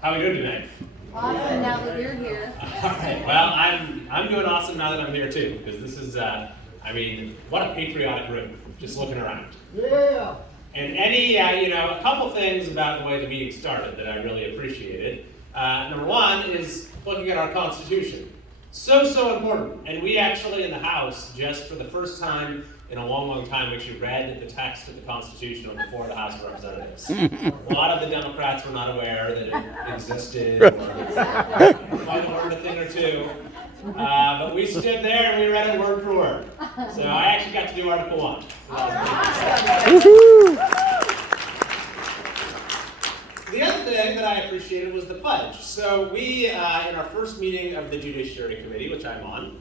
How are we doing tonight? Awesome, now that you're here. All right. Well, I'm doing awesome now that I'm here too, because this is, I mean, what a patriotic group. Just looking around. Yeah. And any, a couple things about the way the meeting started that I really appreciated. Number one is looking at our Constitution. So important. And we actually in the House, just for the first time in a long time, we actually read the text of the Constitution on the floor of the House of Representatives. A lot of the Democrats were not aware that it existed, or might have learned a thing or two. But we stood there and we read it word for word. So I actually got to do Article 1. The other thing that I appreciated was the pledge. So we, in our first meeting of the Judiciary Committee, which I'm on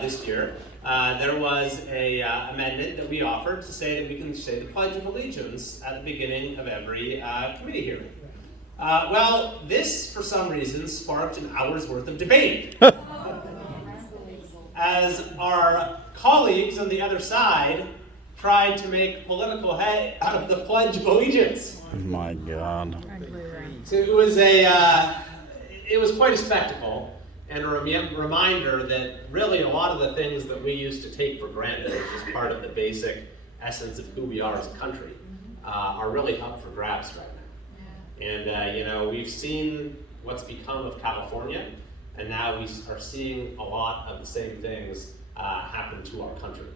this year, there was a amendment that we offered to say that we can say the Pledge of Allegiance at the beginning of every committee hearing. Well, this, for some reason, sparked an hour's worth of debate. As our colleagues on the other side tried to make political hay out of the Pledge of Allegiance. My God. So it was quite a spectacle and a reminder that really a lot of the things that we used to take for granted as just part of the basic essence of who we are as a country are really up for grabs right now. And we've seen what's become of California, and now we are seeing a lot of the same things happen to our country,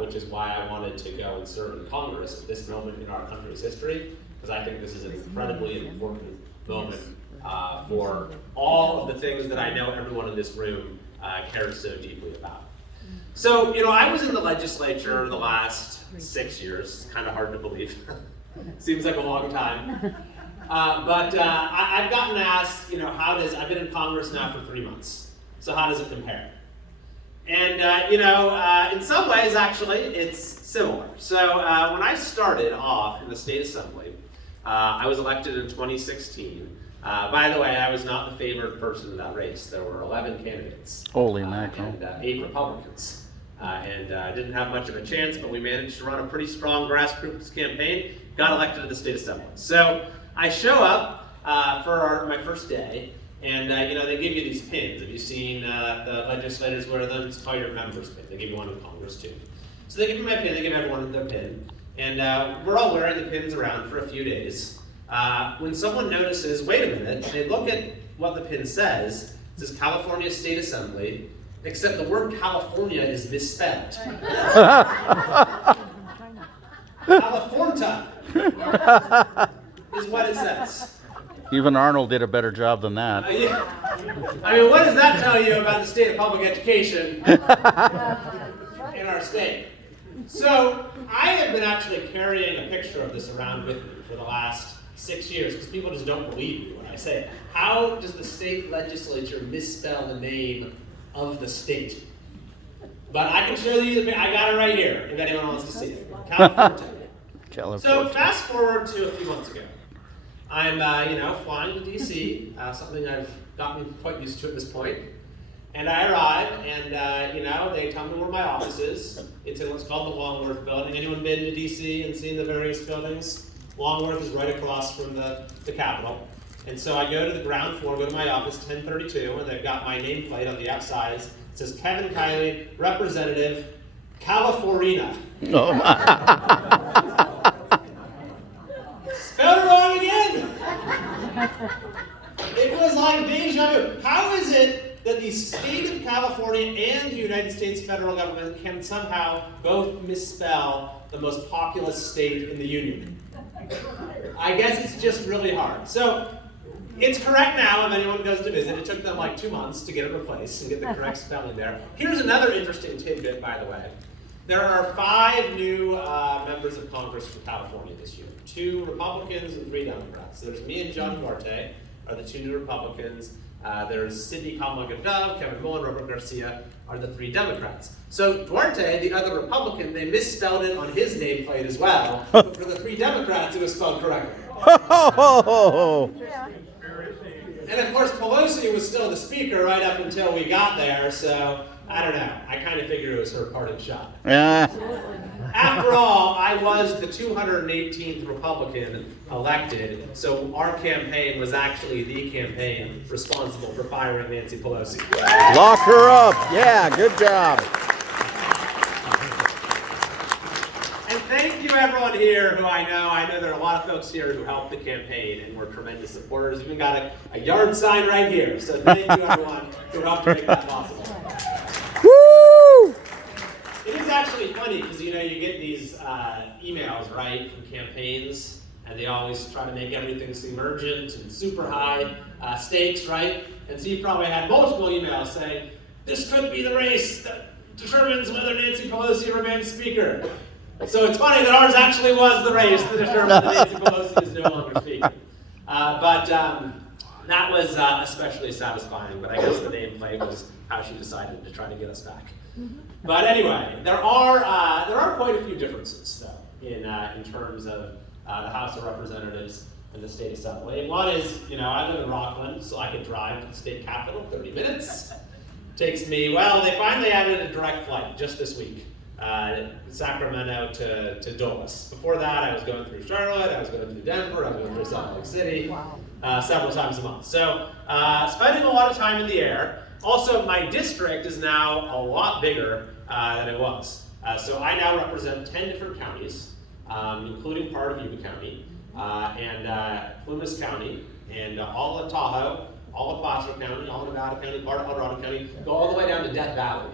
which is why I wanted to go and serve in Congress at this moment in our country's history, because I think this is an incredibly important moment for all of the things that I know everyone in this room cares so deeply about. So, I was in the legislature the last 6 years. It's kind of hard to believe. Seems like a long time. But I've gotten asked, I've been in Congress now for 3 months. So how does it compare? And, in some ways, actually, it's similar. So when I started off in the state assembly, I was elected in 2016. By the way, I was not the favored person in that race. There were 11 candidates. Holy mackerel. And 8 Republicans. Didn't have much of a chance, but we managed to run a pretty strong grassroots campaign, got elected to the state assembly. So I show up for my first day, and they give you these pins. Have you seen the legislators wear them? It's called your member's pin. They give you one in Congress too. So they give me my pin, they give everyone their pin, and we're all wearing the pins around for a few days. When someone notices, wait a minute, they look at what the pin says. It says California State Assembly, except the word California is misspelled. California is what it says. Even Arnold did a better job than that. Yeah. I mean, what does that tell you about the state of public education in our state? So I have been actually carrying a picture of this around with me for the last 6 years because people just don't believe me when I say it. How does the state legislature misspell the name of the state? But I can show you, I got it right here if anyone wants to see it. California. So fast forward to a few months ago. I'm, flying to D.C., something I've gotten quite used to at this point. And I arrive, and, they tell me where my office is. It's in what's called the Longworth building. Anyone been to D.C. and seen the various buildings? Longworth is right across from the Capitol. And so I go to the ground floor, go to my office, 1032, and they've got my nameplate on the outside. It says, Kevin Kiley, Representative, California. Oh my. Spelled it wrong again! It was like deja vu. How is it that the state of California and the United States federal government can somehow both misspell the most populous state in the union? I guess it's just really hard. So it's correct now if anyone goes to visit. It took them like 2 months to get it replaced and get the correct spelling there. Here's another interesting tidbit, by the way. There are 5 new members of Congress from California this year. 2 Republicans and 3 Democrats. So there's me and John Duarte are the 2 new Republicans. There's Sidney Kalmagadov, Kevin Mullen, Robert Garcia are the 3 Democrats. So Duarte, the other Republican, they misspelled it on his nameplate as well. But for the 3 Democrats, it was spelled correctly. And of course, Pelosi was still the speaker right up until we got there, so I don't know. I kind of figured it was her parting shot. After all, I was the 218th Republican elected, so our campaign was actually the campaign responsible for firing Nancy Pelosi. Lock her up. Yeah, good job. And thank you everyone here who I know there are a lot of folks here who helped the campaign and were tremendous supporters. Even got a yard sign right here. So thank you everyone who helped to make that possible. Woo! It is actually funny because you get these emails, right, from campaigns, and they always try to make everything seem urgent and super high stakes, right? And so you probably had multiple emails saying, this could be the race that determines whether Nancy Pelosi remains Speaker. So it's funny that ours actually was the race that determined that Nancy Pelosi is no longer Speaker. But that was especially satisfying, but I guess the nameplate was how she decided to try to get us back. But anyway, there are quite a few differences, though, in terms of the House of Representatives and the State Assembly. One is, I live in Rockland, so I can drive to the state capitol 30 minutes. Takes me, they finally added a direct flight just this week. Sacramento to Dulles. Before that, I was going through Charlotte, I was going through Denver, I was going through Salt Lake City, several times a month. So, spending a lot of time in the air. Also, my district is now a lot bigger than it was. So I now represent 10 different counties, including part of Yuba County, and Plumas County, and all of Tahoe, all of Placer County, all of Nevada County, part of Colorado County, go all the way down to Death Valley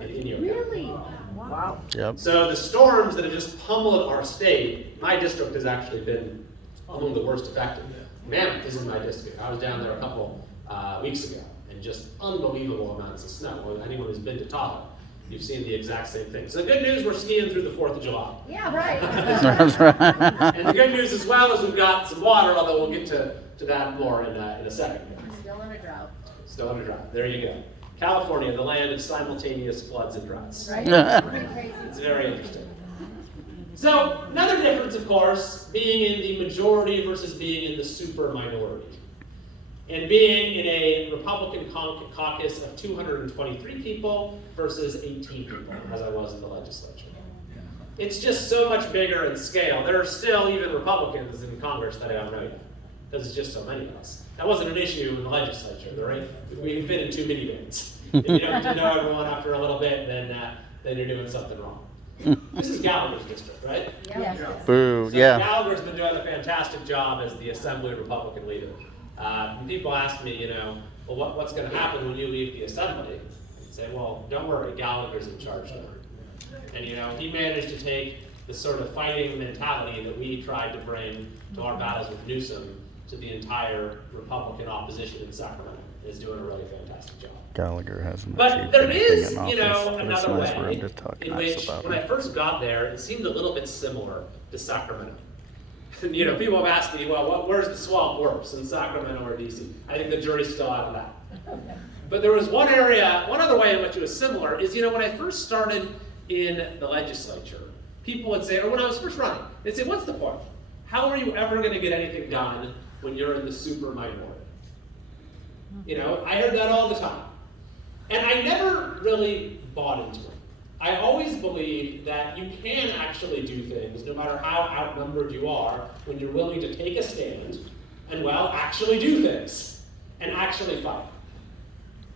in Yuba County. Really? Wow. Yep. So the storms that have just pummeled our state, my district has actually been among the worst affected. Mammoth is in my district. I was down there a couple weeks ago, and just unbelievable amounts of snow. Well, anyone who's been to Tahoe, you've seen the exact same thing. So the good news, we're skiing through the 4th of July. Yeah, right. That's right. And the good news as well is we've got some water, although we'll get to that more in a second. Still in a drought. Still under drought. There you go. California, the land of simultaneous floods and droughts. Right? Pretty crazy. It's very interesting. So another difference, of course, being in the majority versus being in the super minority. And being in a Republican caucus of 223 people versus 18 people, as I was in the legislature. It's just so much bigger in scale. There are still even Republicans in Congress that I don't know yet. Because it's just so many of us. That wasn't an issue in the legislature, right? We can fit in 2 minivans. If you don't get to know everyone after a little bit, then you're doing something wrong. This is Gallagher's district, right? Yes. Boo, So yeah. Gallagher's been doing a fantastic job as the Assembly Republican leader. And people ask me, well, what's going to happen when you leave the Assembly? I say, well, don't worry, Gallagher's in charge now. And he managed to take the sort of fighting mentality that we tried to bring to our battles with Newsom to the entire Republican opposition in Sacramento. Is doing a really fantastic job. Gallagher hasn't But achieved there anything is, in office, but it's another nice for way him to talk in nice which, about when him. I first got there, it seemed a little bit similar to Sacramento. People have asked me, well, where's the swamp worse, in Sacramento or DC? I think the jury's still out of that. But there was one other way in which it was similar is, when I first started in the legislature, people would say, or when I was first running, they'd say, what's the point? How are you ever going to get anything done when you're in the super minority? I heard that all the time. And I never really bought into it. I always believed that you can actually do things, no matter how outnumbered you are, when you're willing to take a stand and, actually do things and actually fight.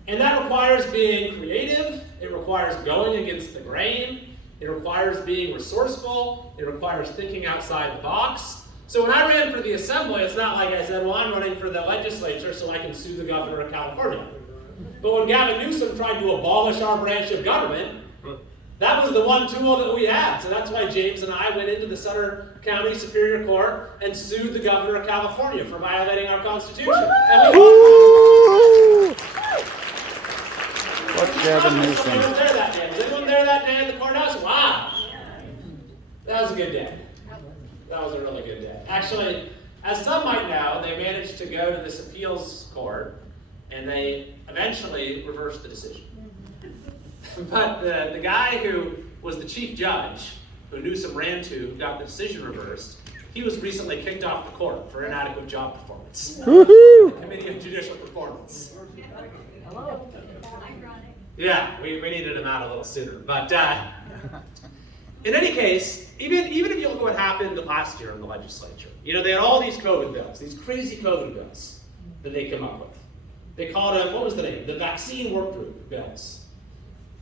And that requires being creative. It requires going against the grain. It requires being resourceful. It requires thinking outside the box. So when I ran for the Assembly, it's not like I said, well, I'm running for the legislature so I can sue the governor of California. But when Gavin Newsom tried to abolish our branch of government, that was the one tool that we had. So that's why James and I went into the Sutter County Superior Court and sued the governor of California for violating our Constitution. And we Woo! What's Gavin Newsom? Was there that day? Was anyone there that day in the courthouse? Wow. That was a good day. That was a really good day. Actually, as some might know, they managed to go to this appeals court, and they eventually reversed the decision. But the guy who was the chief judge, who Newsom ran to, who got the decision reversed, he was recently kicked off the court for inadequate job performance. Woohoo! The Committee of Judicial Performance. Hello. Yeah, we needed him out a little sooner. But In any case, even if you look at what happened last year in the legislature, they had all these COVID bills, these crazy COVID bills that they came up with. They called it, what was the name? The vaccine work group bills.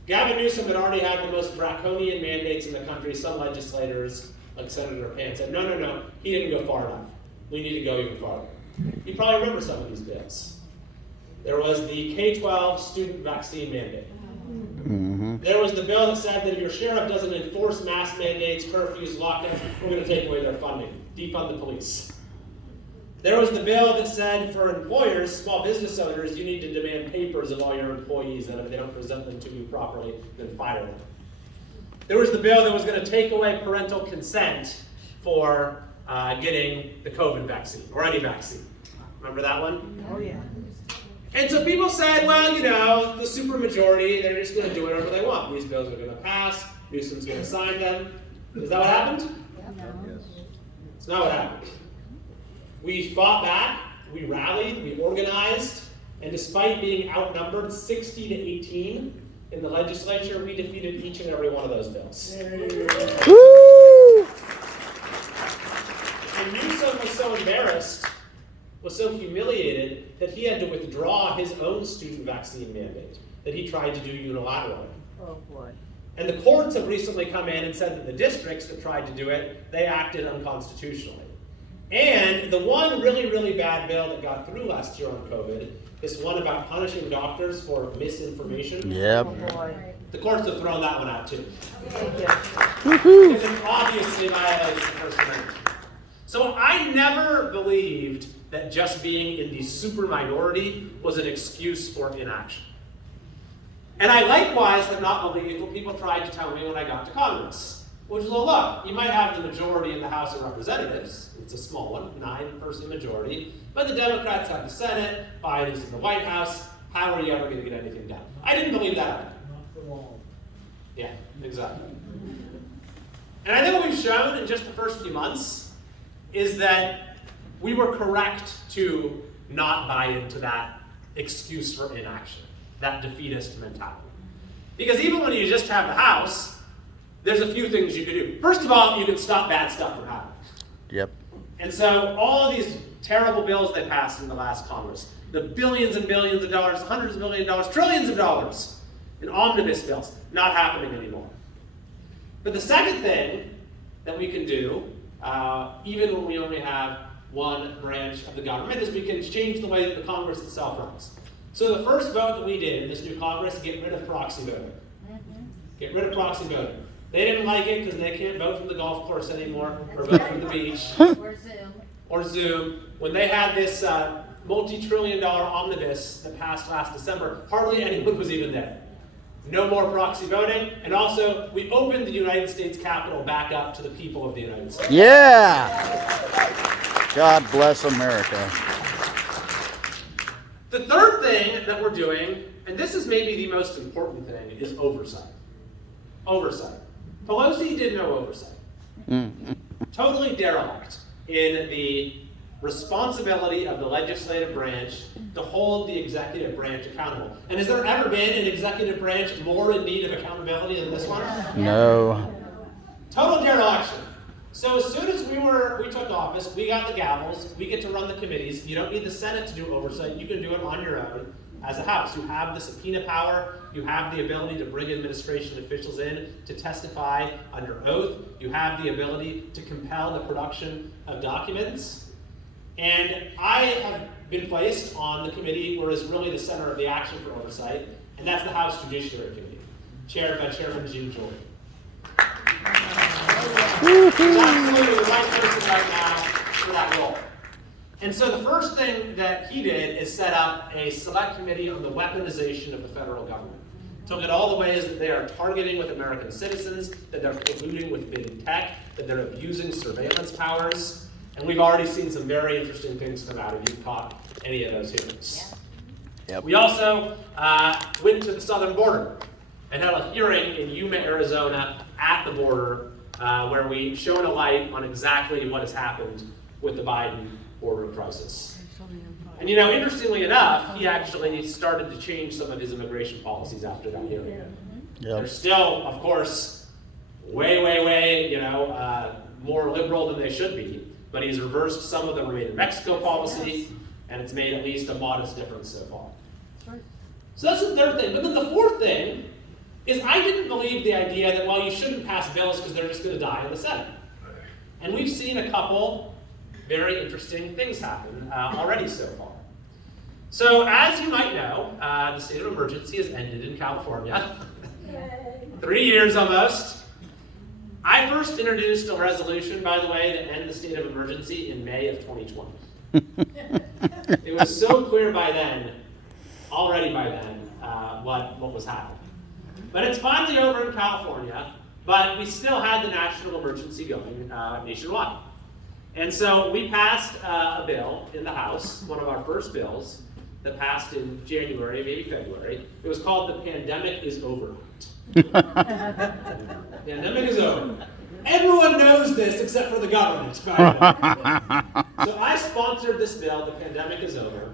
Gavin Newsom had already had the most draconian mandates in the country. Some legislators, like Senator Pan, said, no, he didn't go far enough. We need to go even farther. You probably remember some of these bills. There was the K-12 student vaccine mandate. Mm-hmm. There was the bill that said that if your sheriff doesn't enforce mask mandates, curfews, lockdowns, we're going to take away their funding, defund the police. There was the bill that said for employers, small business owners, you need to demand papers of all your employees, and if they don't present them to you properly, then fire them. There was the bill that was going to take away parental consent for getting the COVID vaccine, or any vaccine. Remember that one? Oh, yeah. And so people said, well, the supermajority, they're just going to do whatever they want. These bills are going to pass. Newsom's going to sign them. Is that what happened? Yes. It's not what happened. We fought back, we rallied, we organized, and despite being outnumbered 60 to 18 in the legislature, we defeated each and every one of those bills. Woo! And Newsom was so embarrassed, was so humiliated, that he had to withdraw his own student vaccine mandate that he tried to do unilaterally. Oh, boy. And the courts have recently come in and said that the districts that tried to do it, they acted unconstitutionally. And the one really, really bad bill that got through last year on COVID, this one about punishing doctors for misinformation. Yep. Oh, boy. The courts have thrown that one out too. Thank you. Woohoo! Because it obviously violates the First Amendment. So I never believed that just being in the super minority was an excuse for inaction. And I likewise have not believed what people tried to tell me when I got to Congress. Which is, well, look, you might have the majority in the House of Representatives. It's a small one, 9-person majority. But the Democrats have the Senate, Biden's in the White House. How are you ever going to get anything done? I didn't believe that. Yeah, exactly. And I think what we've shown in just the first few months is that we were correct to not buy into that excuse for inaction, that defeatist mentality. Because even when you just have the House, there's a few things you can do. First of all, you can stop bad stuff from happening. Yep. And so all of these terrible bills they passed in the last Congress, the billions and billions of dollars, hundreds of millions of dollars, trillions of dollars in omnibus bills, not happening anymore. But the second thing that we can do, even when we only have one branch of the government, is we can change the way that the Congress itself runs. So the first vote that we did in this new Congress, get rid of proxy voting. Get rid of proxy voting. They didn't like it because they can't vote from the golf course anymore, or vote from the beach, Or Zoom. When they had this multi-trillion-dollar omnibus that passed last December, hardly anyone was even there. No more proxy voting, and also we opened the United States Capitol back up to the people of the United States. Yeah! God bless America. The third thing that we're doing, and this is maybe the most important thing, is oversight. Oversight. Pelosi did no oversight. Totally derelict in the responsibility of the legislative branch to hold the executive branch accountable. And has there ever been an executive branch more in need of accountability than this one? No. Total dereliction. So as soon as we took office, we got the gavels, we get to run the committees. You don't need the Senate to do oversight, you can do it on your own as a House. You have the subpoena power, you have the ability to bring administration officials in to testify under oath, you have the ability to compel the production of documents. And I have been placed on the committee where is really the center of the action for oversight, and that's the House Judiciary Committee, chaired by Chairman Jim Jordan. He's absolutely the right person right now for that role. And so the first thing that he did is set up a select committee on the weaponization of the federal government. To look at all the ways that they are targeting with American citizens, that they're colluding with big tech, that they're abusing surveillance powers. And we've already seen some very interesting things come out if you've caught any of those hearings. Yep. We also went to the southern border and had a hearing in Yuma, Arizona at the border where we shone a light on exactly what has happened with the Biden border crisis. And interestingly enough, he actually started to change some of his immigration policies after that hearing. Yep. There's still, of course, way, more liberal than they should be. But he's reversed some of the Remain in Mexico policy, and it's made at least a modest difference so far. So that's the third thing. But then the fourth thing is I didn't believe the idea that, well, you shouldn't pass bills because they're just going to die in the Senate. And we've seen a couple very interesting things happen already so far. So as you might know, the state of emergency has ended in California. 3 years almost. I first introduced a resolution, by the way, to end the state of emergency in May of 2020. It was so clear by then, already by then, what was happening. But it's finally over in California, but we still had the national emergency going nationwide. And so we passed a bill in the House, one of our first bills, that passed in January, maybe February. It was called the Pandemic is Over Act. Pandemic is over. Everyone knows this except for the government, by the way. So I sponsored this bill, the Pandemic is Over,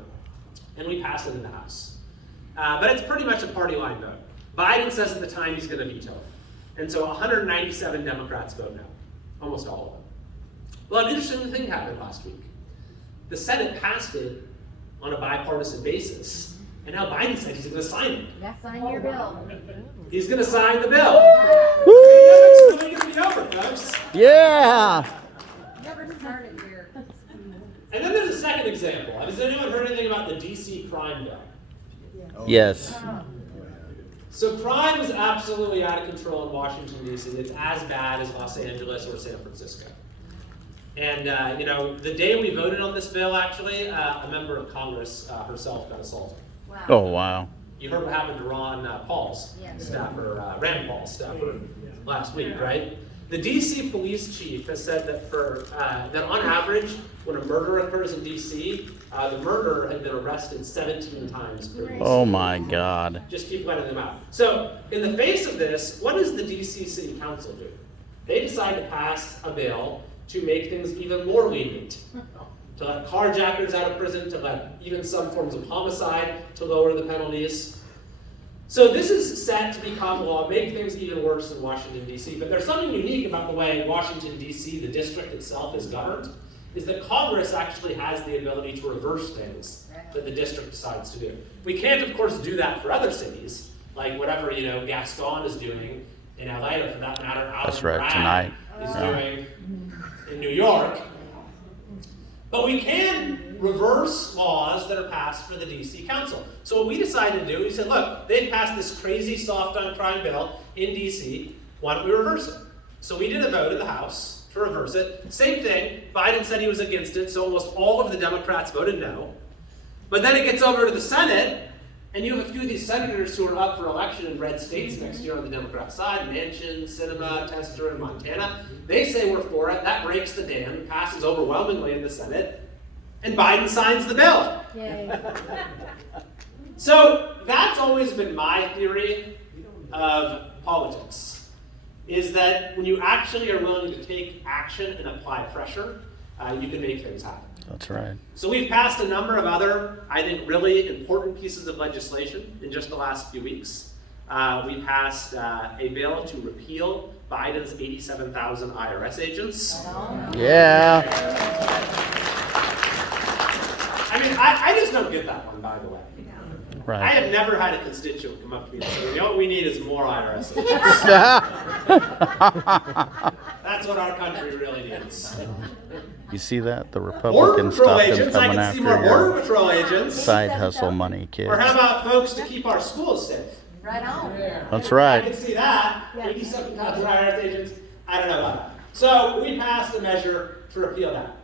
and we passed it in the House. But it's pretty much a party line vote. Biden says at the time he's going to veto it. And so 197 Democrats vote no, almost all of them. Well, an interesting thing happened last week. The Senate passed it on a bipartisan basis, and now Biden said he's going to sign it. Yeah, sign your bill. He's going to sign the bill. It's really going to be over, folks. Yeah. Never started here. And then there's a second example. Has anyone heard anything about the DC crime bill? Yes. So crime is absolutely out of control in Washington, D.C. It's as bad as Los Angeles or San Francisco. And, the day we voted on this bill, actually, a member of Congress herself got assaulted. Wow. Oh, wow. You heard what happened to Ron Paul's staffer, Rand Paul's staffer last week, right? The D.C. police chief has said that that on average, when a murder occurs in D.C., the murderer had been arrested 17 times previously. Oh, my God. Just keep letting them out. So, in the face of this, what does the D.C. City Council do? They decide to pass a bill to make things even more lenient. To let carjackers out of prison, to let even some forms of homicide, to lower the penalties. So this is set to become law, make things even worse in Washington, D.C. But there's something unique about the way Washington, D.C., the district itself is governed, is that Congress actually has the ability to reverse things that the district decides to do. We can't, of course, do that for other cities, like whatever, Gaston is doing in LA, or for that matter, That's right, tonight. is doing in New York. But we can reverse laws that are passed for the DC Council. So what we decided to do, we said, look, they've passed this crazy soft on crime bill in DC, why don't we reverse it? So we did a vote in the House to reverse it. Same thing, Biden said he was against it, so almost all of the Democrats voted no. But then it gets over to the Senate, and you have a few of these senators who are up for election in red states next year on the Democrat side, Manchin, Sinema, Tester, and Montana. They say we're for it. That breaks the dam, passes overwhelmingly in the Senate, and Biden signs the bill. Yay. So that's always been my theory of politics, is that when you actually are willing to take action and apply pressure, you can make things happen. That's right. So we've passed a number of other, I think, really important pieces of legislation in just the last few weeks. We passed a bill to repeal Biden's 87,000 IRS agents. Yeah. I mean, I just don't get that one, by the way. I Right. have never had a constituent come up to me and say, what we need is more IRS agents. That's what our country really needs. You see that? The Border Republicans Patrol stopped them agents, I coming can see after more Border your Patrol agents. side hustle money, kids. Or how about folks to keep our schools safe? Right on. That's I right. can see that. 87,000 IRS agents. I don't know about that. So we passed a measure to repeal that.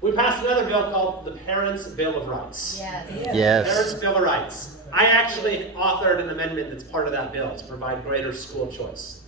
We passed another bill called the Parents' Bill of Rights. Yes. Yes. Parents' Bill of Rights. I actually authored an amendment that's part of that bill to provide greater school choice.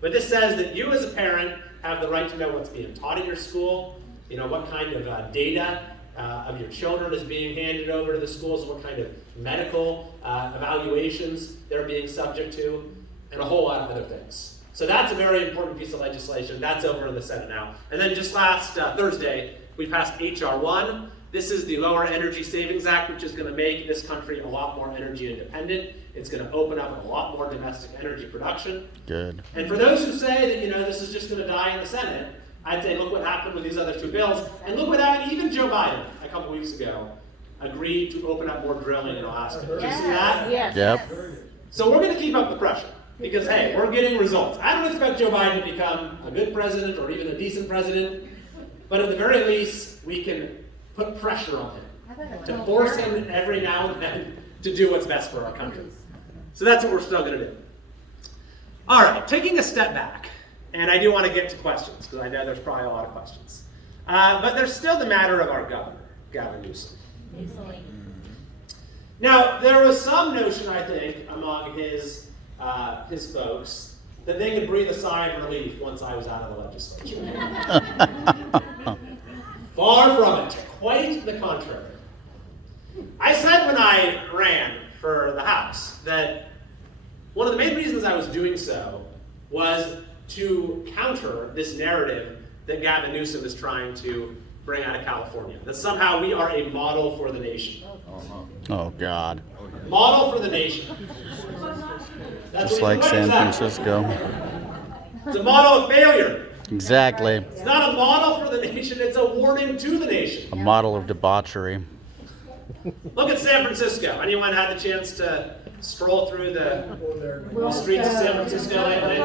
But this says that you as a parent have the right to know what's being taught at your school, what kind of data of your children is being handed over to the schools, what kind of medical evaluations they're being subject to, and a whole lot of other things. So that's a very important piece of legislation. That's over in the Senate now. And then just last Thursday, we passed H.R. 1. This is the Lower Energy Savings Act, which is going to make this country a lot more energy independent. It's going to open up a lot more domestic energy production. Good. And for those who say that, this is just going to die in the Senate, I'd say look what happened with these other two bills. And look what happened, even Joe Biden, a couple weeks ago, agreed to open up more drilling in Alaska. Did you see that? Yes. Yep. So we're going to keep up the pressure. Because, hey, we're getting results. I don't expect Joe Biden to become a good president or even a decent president. But at the very least, we can put pressure on him to force him every now and then to do what's best for our country. So that's what we're still going to do. All right, taking a step back, and I do want to get to questions, because I know there's probably a lot of questions. But there's still the matter of our governor, Gavin Newsom. Now, there was some notion, I think, among his folks that they could breathe a sigh of relief once I was out of the legislature. Far from it. Quite the contrary. I said when I ran for the House that one of the main reasons I was doing so was to counter this narrative that Gavin Newsom is trying to bring out of California. That somehow we are a model for the nation. Oh, God. Model for the nation. That's Just what like San Francisco. It's a model of failure. Exactly. It's not a model for the nation, it's a warning to the nation. A model of debauchery. Look at San Francisco. Anyone had the chance to stroll through the streets of San Francisco lately?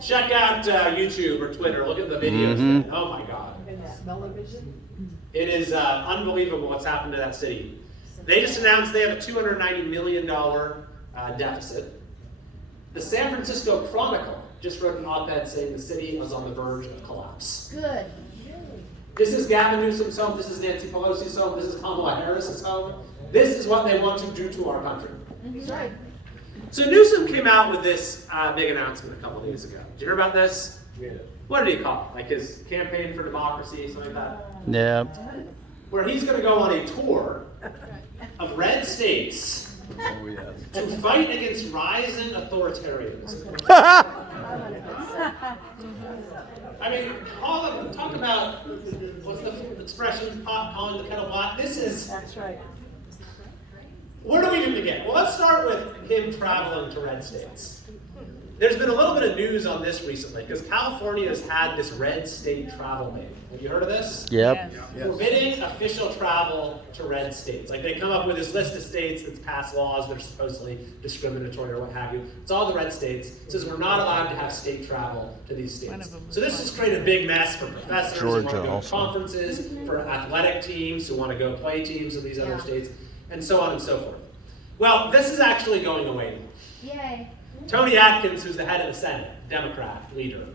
Check out YouTube or Twitter. Look at the videos. Mm-hmm. Oh my God. It is unbelievable what's happened to that city. They just announced they have a $290 million deficit. The San Francisco Chronicle just wrote an op-ed saying the city was on the verge of collapse. Good. This is Gavin Newsom's home. This is Nancy Pelosi's home. This is Kamala Harris's home. This is what they want to do to our country. He's right. So Newsom came out with this big announcement a couple of days ago. Did you hear about this? Yeah. What did he call it? Like his campaign for democracy, something like that? Yeah. Where he's going to go on a tour of red states to fight against rising authoritarianism. I mean, talk about, what's the expression, pot calling the kettle black? That's right. Where do we even begin? Well, let's start with him traveling to red states. There's been a little bit of news on this recently, because California has had this red state travel ban. Have you heard of this? Yep. Forbidding official travel to red states. Like they come up with this list of states that's passed laws that are supposedly discriminatory or what have you. It's all the red states. It says we're not allowed to have state travel to these states. So this has created a big mess for professors who want to Georgia go to also. conferences, for athletic teams who want to go play teams in these other states, and so on and so forth. Well, this is actually going away now. Yay. Tony Atkins, who's the head of the Senate, Democrat leader,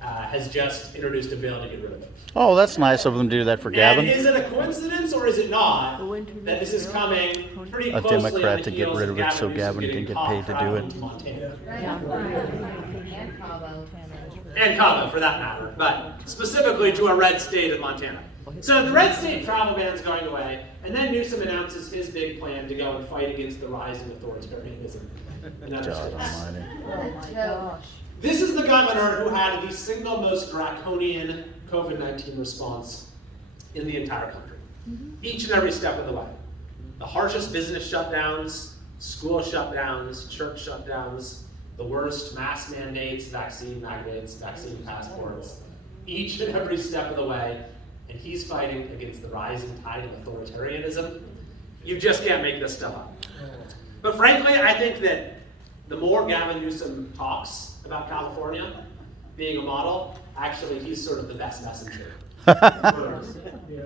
has just introduced a bill to get rid of it. Oh, that's nice of them to do that for And Gavin. is it a coincidence or is it not that this is coming pretty A closely Democrat on the to get heels rid of it so Newsom Gavin getting can get caught paid to do traveling it. to Montana. And Cabo. And Cabo, for that matter, but specifically to a red state of Montana. So the red state travel ban is going away, and then Newsom announces his big plan to go and fight against the rising authoritarianism. God almighty. Oh my gosh. This is the governor who had the single most draconian COVID-19 response in the entire country. Each and every step of the way. The harshest business shutdowns, school shutdowns, church shutdowns, the worst mask mandates, vaccine passports, each and every step of the way. And he's fighting against the rising tide of authoritarianism. You just can't make this stuff up. But frankly, I think that the more Gavin Newsom talks about California being a model, actually he's sort of the best messenger for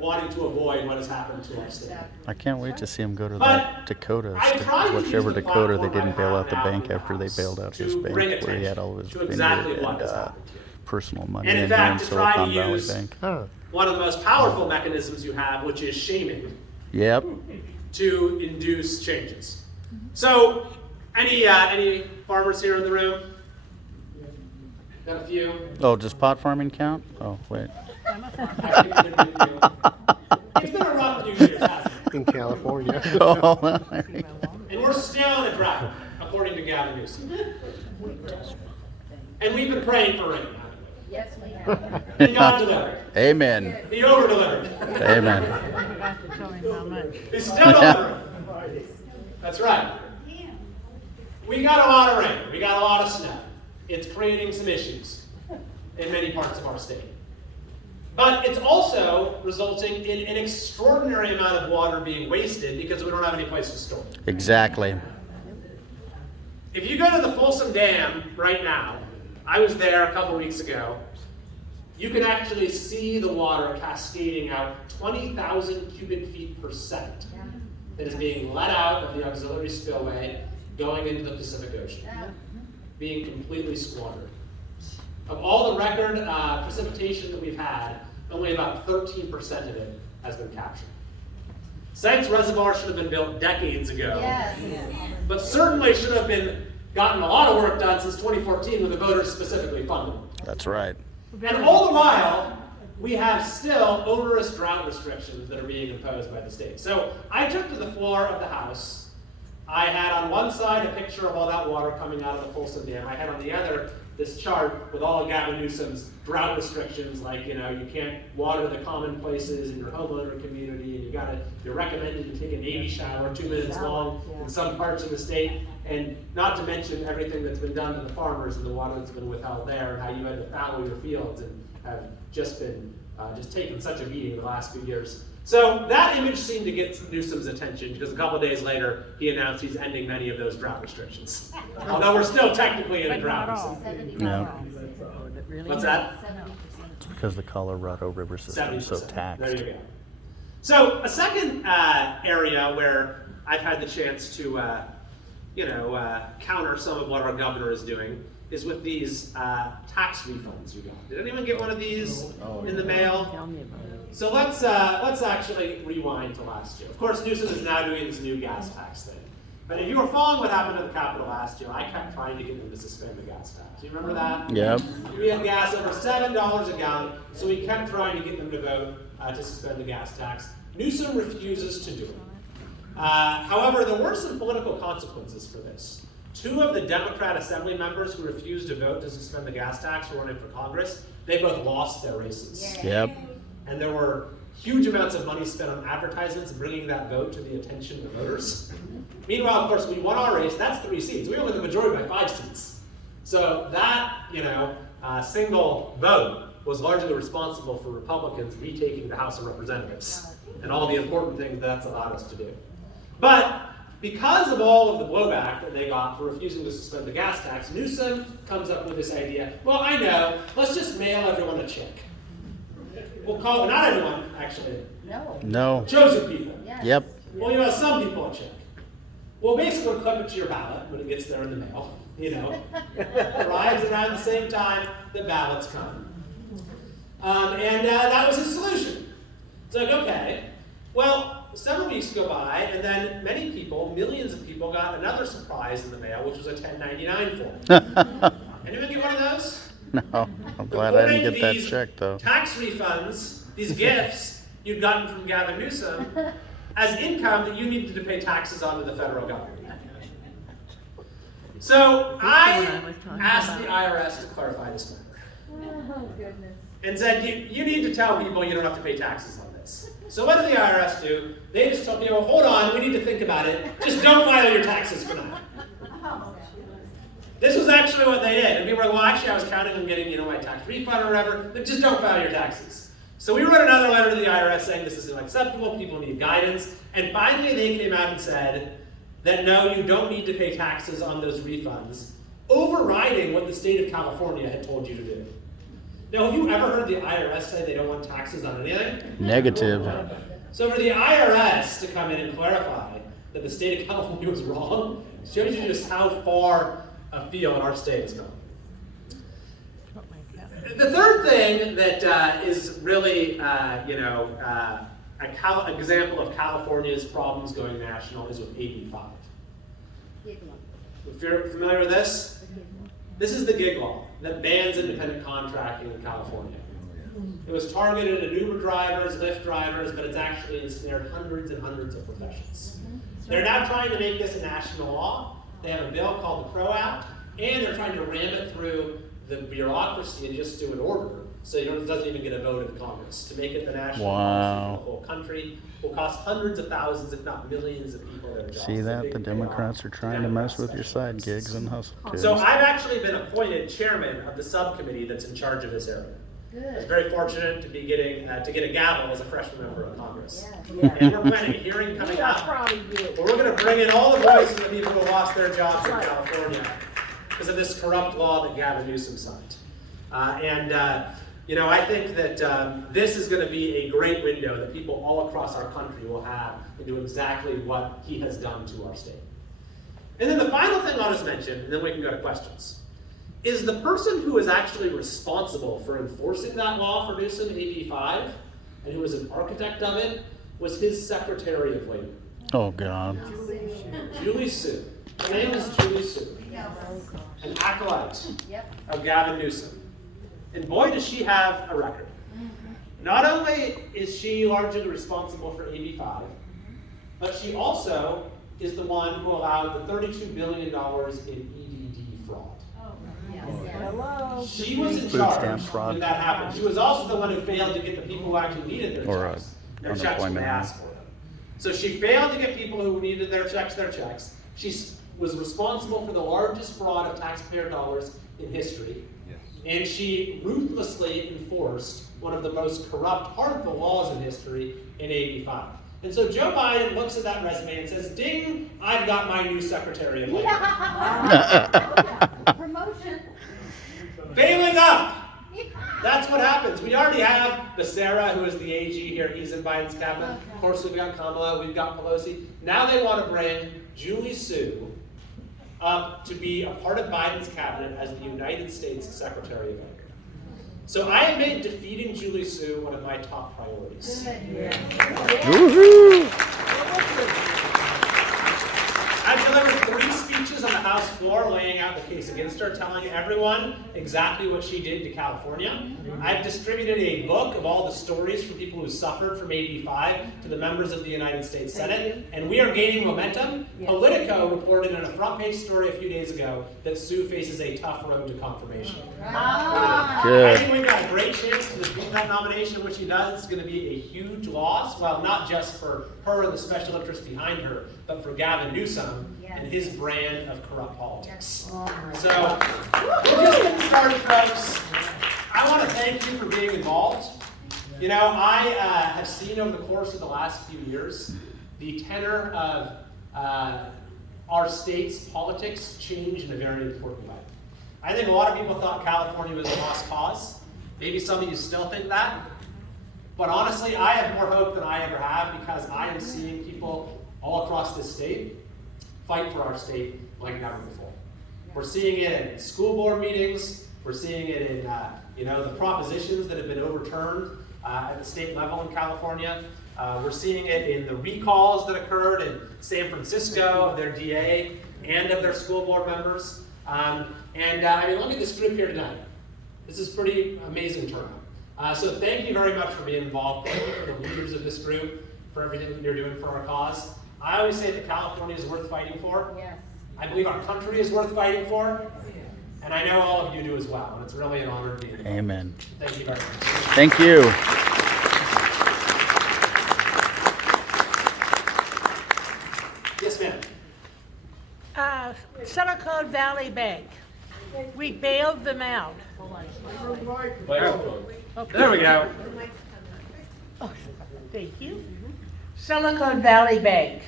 wanting to avoid what has happened to our state. I can't wait to see him go to But the Dakotas, I tried to use whichever the Dakota they platform didn't I bail have out the now bank in the after they House bailed out his to bank, bring where he had attention all his to exactly vineyard what has and happened here. personal money And in in here in fact, to try to Silicon Valley use Bank. one of the most powerful mechanisms you have, which is shaming, Yep. to induce changes. So, any farmers here in the room? Got a few? Oh, does pot farming count? Oh, wait. It's been a rough few years, hasn't it? In California. Oh, there you go. And we're still in a drought, according to Gavin Newsom. And we've been praying for rain. Yes, we have. And God delivered. Amen. He over-delivered. Amen. Forgot to tell him how much. He's still delivering. That's right. We got a lot of rain. We got a lot of snow. It's creating some issues in many parts of our state. But it's also resulting in an extraordinary amount of water being wasted because we don't have any place to store it. Exactly. If you go to the Folsom Dam right now, I was there a couple weeks ago, you can actually see the water cascading out 20,000 cubic feet per second that is being let out of the auxiliary spillway going into the Pacific Ocean, being completely squandered. Of all the record precipitation that we've had, only about 13% of it has been captured. Sykes Reservoir should have been built decades ago, but certainly should have been gotten a lot of work done since 2014 when the voters specifically funded it. That's right. And all the while, we have still onerous drought restrictions that are being imposed by the state. So I took to the floor of the House. I had on one side a picture of all that water coming out of the Folsom Dam. I had on the other this chart with all of Gavin Newsom's drought restrictions, like, you know, you can't water the common places in your homeowner community, and you're recommended to take a Navy shower 2 minutes long in some parts of the state, and not to mention everything that's been done to the farmers and the water that's been withheld there, and how you had to fallow your fields and have just been taken such a beating the last few years. So that image seemed to get Newsom's attention because a couple of days later, he announced he's ending many of those drought restrictions. Although we're still technically in a drought. Yeah. What's that? It's because the Colorado River system is so 70%. taxed. There you go. So a second area where I've had the chance to, counter some of what our governor is doing is with these tax refunds you got. Did anyone get one of these in the mail? Tell me about it. So let's actually rewind to last year. Of course, Newsom is now doing this new gas tax thing. But if you were following what happened at the Capitol last year, I kept trying to get them to suspend the gas tax. You remember that? Yep. We had gas over $7 a gallon, so we kept trying to get them to vote to suspend the gas tax. Newsom refuses to do it. However, there were some political consequences for this. 2 of the Democrat Assembly members who refused to vote to suspend the gas tax were running for Congress. They both lost their races. Yep. And there were huge amounts of money spent on advertisements bringing that vote to the attention of voters. Meanwhile, of course, we won our race. That's 3 seats. We won the majority by 5 seats. So that, single vote was largely responsible for Republicans retaking the House of Representatives and all the important things that's allowed us to do. But because of all of the blowback that they got for refusing to suspend the gas tax, Newsom comes up with this idea, well, I know, let's just mail everyone a check. We'll call, not everyone, actually. No. Chosen people. Yep. Well, some people a check. Well, basically, we'll clip it to your ballot when it gets there in the mail. Arrives around the same time the ballots come. That was his solution. It's like, okay, well, several weeks go by, and then many people, millions of people, got another surprise in the mail, which was a 1099 form. Anyone get one of those? No. I'm glad I didn't get that check, though. Tax refunds, these gifts you'd gotten from Gavin Newsom, as income that you needed to pay taxes on to the federal government. So I asked the IRS to clarify this matter. Oh, goodness. And said, you need to tell people you don't have to pay taxes on this. So what did the IRS do? They just told me, well, hold on, we need to think about it. Just don't file your taxes for now. This was actually what they did. And people were like, well, actually, I was counting on getting, my tax refund or whatever, but just don't file your taxes. So we wrote another letter to the IRS saying this is unacceptable, people need guidance. And finally, they came out and said that no, you don't need to pay taxes on those refunds, overriding what the state of California had told you to do. Now, have you ever heard the IRS say they don't want taxes on anything? Negative. So for the IRS to come in and clarify that the state of California was wrong shows you just how far afield our state has gone. The third thing that is really, an example of California's problems going national is with AB 5. If you're familiar with this, this is the gig law that bans independent contracting in California. It was targeted at Uber drivers, Lyft drivers, but it's actually ensnared hundreds and hundreds of professions. They're now trying to make this a national law. They have a bill called the PRO Act, and they're trying to ram it through the bureaucracy and just do an order, so it doesn't even get a vote in Congress. To make it the national policy for the whole country will cost hundreds of thousands, if not millions of people their jobs. See that? The Democrats are trying to mess with your side gigs and hustle kids. So I've actually been appointed chairman of the subcommittee that's in charge of this area. I was very fortunate to be getting to get a gavel as a freshman member of Congress. And we're planning a hearing coming up where we're going to bring in all the voices of the people who lost their jobs in California because of this corrupt law that Gavin Newsom signed. I think that this is going to be a great window that people all across our country will have into exactly what he has done to our state. And then the final thing I'll just mention, and then we can go to questions, is the person who is actually responsible for enforcing that law for Newsom, AB 5, and who was an architect of it, was his Secretary of Labor. Oh, God. Julie Sue. Her name is Julie Sue. An acolyte of Gavin Newsom. And boy, does she have a record. Not only is she largely responsible for AB 5, but she also is the one who allowed the $32 billion in EDD fraud. Hello. She was in Food charge stamp fraud. when that happened. She was also the one who failed to get the people who actually needed their Or, checks when they unemployment. asked for them. So she failed to get people who needed their checks. She was responsible for the largest fraud of taxpayer dollars in history. And she ruthlessly enforced one of the most corrupt, harmful laws in history in AB 5. And so Joe Biden looks at that resume and says, ding, I've got my new Secretary of Labor. Promotion. Failing up! That's what happens. We already have Becerra, who is the AG here. He's in Biden's cabinet. Of course, we've got Kamala, we've got Pelosi. Now they want to bring Julie Sue up to be a part of Biden's cabinet as the United States Secretary of Labor. So I have made defeating Julie Sue one of my top priorities. Woohoo! I've delivered 3 speeches on the House floor laying out the case against her, telling everyone exactly what she did to California. I've distributed a book of all the stories from people who suffered from AB 5 to the members of the United States Senate, and we are gaining momentum. Politico reported in a front page story a few days ago that Sue faces a tough road to confirmation. I Good. think we've got a great chance to defeat that nomination, which he does. It's going to be a huge loss, well, not just for her and the special interests behind her, but for Gavin Newsom and his brand of corrupt politics. So, we're just getting started, folks. I want to thank you for being involved. You know, I have seen over the course of the last few years the tenor of our state's politics change in a very important way. I think a lot of people thought California was a lost cause. Maybe some of you still think that. But honestly, I have more hope than I ever have because I am seeing people all across this state fight for our state like never before. We're seeing it in school board meetings. We're seeing it in the propositions that have been overturned at the state level in California. We're seeing it in the recalls that occurred in San Francisco of their DA and of their school board members. Look at this group here tonight. This is pretty amazing turnout. So thank you very much for being involved. Thank you for the leaders of this group, for everything that you're doing for our cause. I always say that California is worth fighting for. Yes. I believe our country is worth fighting for. And I know all of you do as well. And it's really an honor to be involved. Amen. Thank you very much. Thank you. Yes, ma'am. Silicon Valley Bank. We bailed them out. There we go. Oh, thank you. Silicon Valley Bank.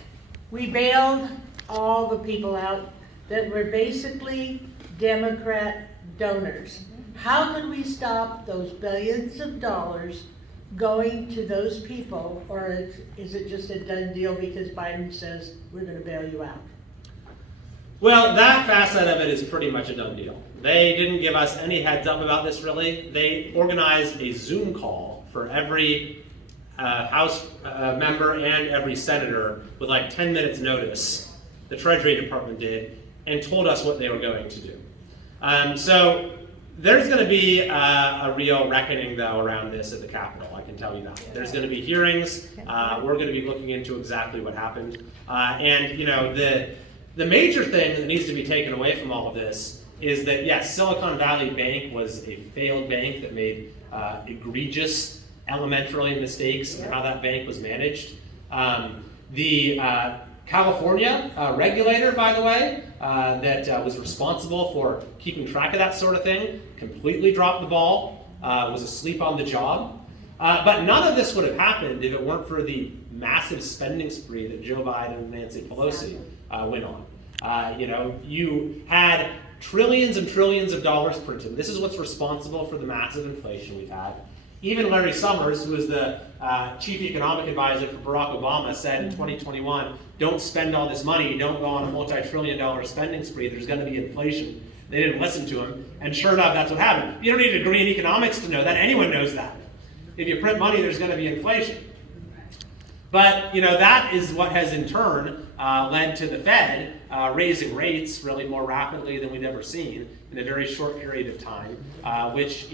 We bailed all the people out that were basically Democrat donors. How could we stop those billions of dollars going to those people, or is it just a done deal because Biden says we're going to bail you out? Well, that facet of it is pretty much a done deal. They didn't give us any heads up about this, really. They organized a Zoom call for every House member and every senator with like 10 minutes notice. The Treasury Department did, and told us what they were going to do. So there's going to be a real reckoning, though, around this at the Capitol. I can tell you that. There's going to be hearings. We're going to be looking into exactly what happened. The major thing that needs to be taken away from all of this is that yes, Silicon Valley Bank was a failed bank that made egregious elementary mistakes in how that bank was managed. The California regulator, by the way, that was responsible for keeping track of that sort of thing, completely dropped the ball, was asleep on the job. But none of this would have happened if it weren't for the massive spending spree that Joe Biden and Nancy Pelosi went on. You had trillions and trillions of dollars printed. This is what's responsible for the massive inflation we've had. Even Larry Summers, who was the chief economic advisor for Barack Obama, said in 2021, don't spend all this money, don't go on a multi-trillion-dollar spending spree, there's going to be inflation. They didn't listen to him, and sure enough, that's what happened. You don't need a degree in economics to know that. Anyone knows that. If you print money, there's going to be inflation. But that is what has in turn led to the Fed raising rates really more rapidly than we've ever seen in a very short period of time, which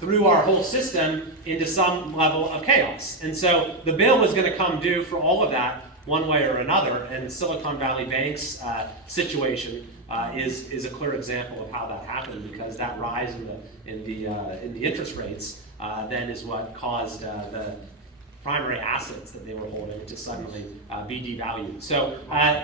threw our whole system into some level of chaos. And so the bill was going to come due for all of that one way or another. And Silicon Valley Bank's situation is a clear example of how that happened, because that rise in the interest rates then is what caused the primary assets that they were holding to suddenly be devalued. So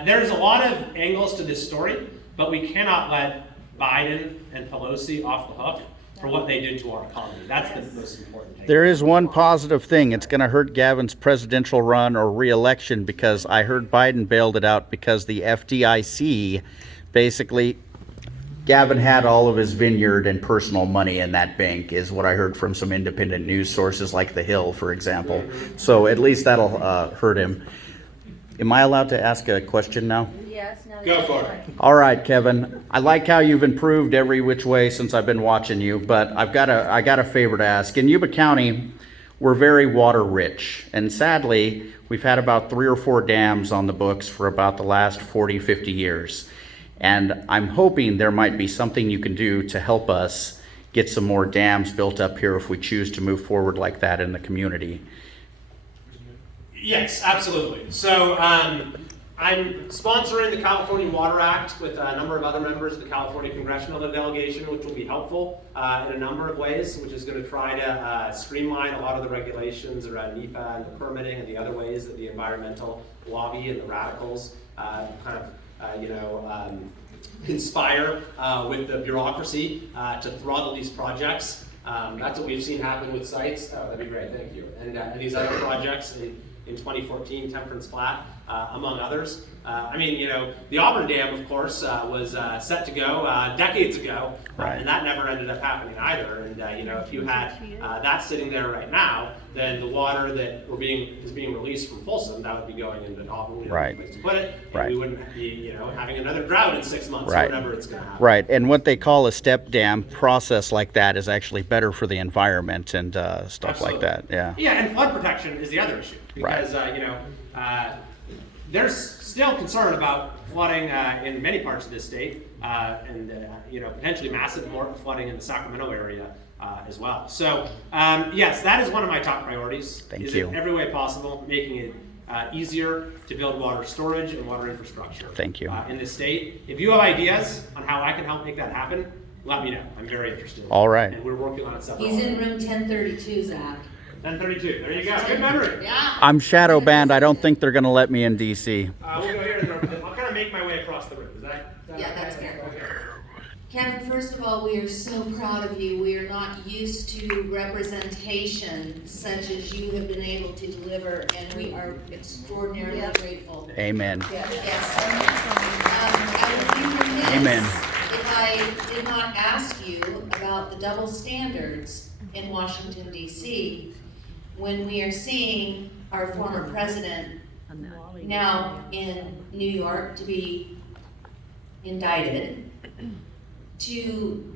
there's a lot of angles to this story, but we cannot let Biden and Pelosi off the hook for what they did to our economy. That's the most important thing. There is one positive thing. It's going to hurt Gavin's presidential run or re-election, because I heard Biden bailed it out because the FDIC basically, Gavin had all of his vineyard and personal money in that bank, is what I heard from some independent news sources like The Hill, for example. So at least that'll hurt him. Am I allowed to ask a question now? Yes, now. Go for it. All right, Kevin. I like how you've improved every which way since I've been watching you, but I got a favor to ask. In Yuba County, we're very water rich, and sadly, we've had about 3 or 4 dams on the books for about the last 40, 50 years. And I'm hoping there might be something you can do to help us get some more dams built up here if we choose to move forward like that in the community. Yes, absolutely. So I'm sponsoring the California Water Act with a number of other members of the California Congressional Delegation, which will be helpful in a number of ways, which is going to try to streamline a lot of the regulations around NEPA and the permitting and the other ways that the environmental lobby and the radicals conspire with the bureaucracy to throttle these projects. That's what we've seen happen with sites. Oh, that'd be great, thank you. And these other projects in 2014, Temperance Flat, among others. The Auburn Dam, of course, was set to go decades ago, right. And that never ended up happening either. And if you had that sitting there right now, then the water that is being released from Folsom, that would be going into Auburn, right. place to put it, and right. we wouldn't be, having another drought in 6 months right. or whatever it's going to happen. Right, and what they call a step dam process like that is actually better for the environment and stuff Absolutely. like that. Yeah. Yeah, and flood protection is the other issue, because there's still concern about flooding in many parts of this state, and potentially massive more flooding in the Sacramento area as well. So yes, that is one of my top priorities. Thank you. In every way possible, making it easier to build water storage and water infrastructure. Thank you. In this state. If you have ideas on how I can help make that happen, let me know. I'm very interested. All right. And we're working on it separately. He's in room 1032, Zach. 1032. There you go. Good memory. Yeah. I'm shadow banned. I don't think they're going to let me in DC. We'll go here. I'll kind of make my way across the room. Is that Yeah, that's okay? fair. Okay. Kevin, first of all, we are so proud of you. We are not used to representation such as you have been able to deliver, and we are extraordinarily grateful. Amen. Yes. I would be remiss Amen. if I did not ask you about the double standards in Washington, D.C., when we are seeing our former president now in New York to be indicted, to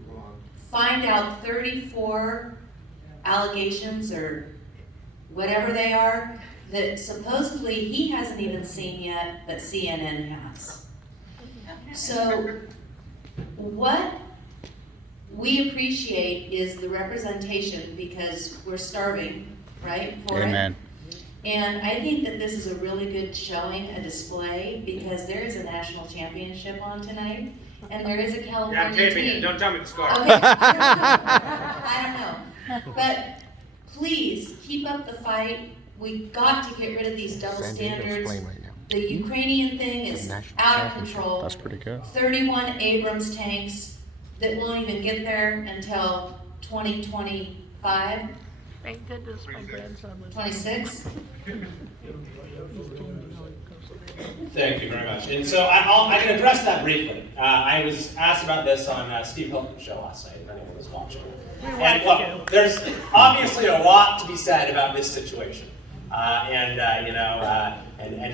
find out 34 allegations or whatever they are that supposedly he hasn't even seen yet, but CNN has. So what we appreciate is the representation, because we're starving, right, for Amen. it. And I think that this is a really good showing, a display, because there is a national championship on tonight. and there is a Yeah, California I'm taping team. it. Don't tell me the score. Okay. I don't know. But please, keep up the fight. We got to get rid of these double standards. The Ukrainian thing is out of control. That's pretty good. 31 Abrams tanks that won't even get there until 2025, Thank goodness my grandson was. 26. Thank you very much. And so I can address that briefly. I was asked about this on Steve Hilton's show last night, if anyone was watching. And look, there's obviously a lot to be said about this situation. And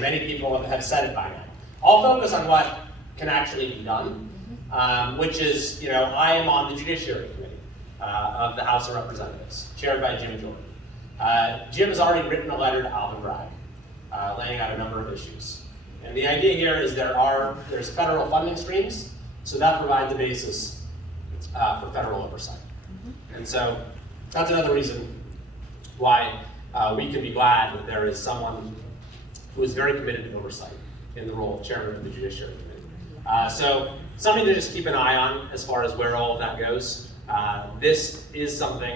many people have said it by now. I'll focus on what can actually be done, which is, I am on the Judiciary Committee of the House of Representatives, chaired by Jim Jordan. Jim has already written a letter to Alvin Bragg, laying out a number of issues. And the idea here is there's federal funding streams, so that provides a basis for federal oversight. And so that's another reason why we can be glad that there is someone who is very committed to oversight in the role of chairman of the Judiciary Committee. So something to just keep an eye on as far as where all of that goes. This is something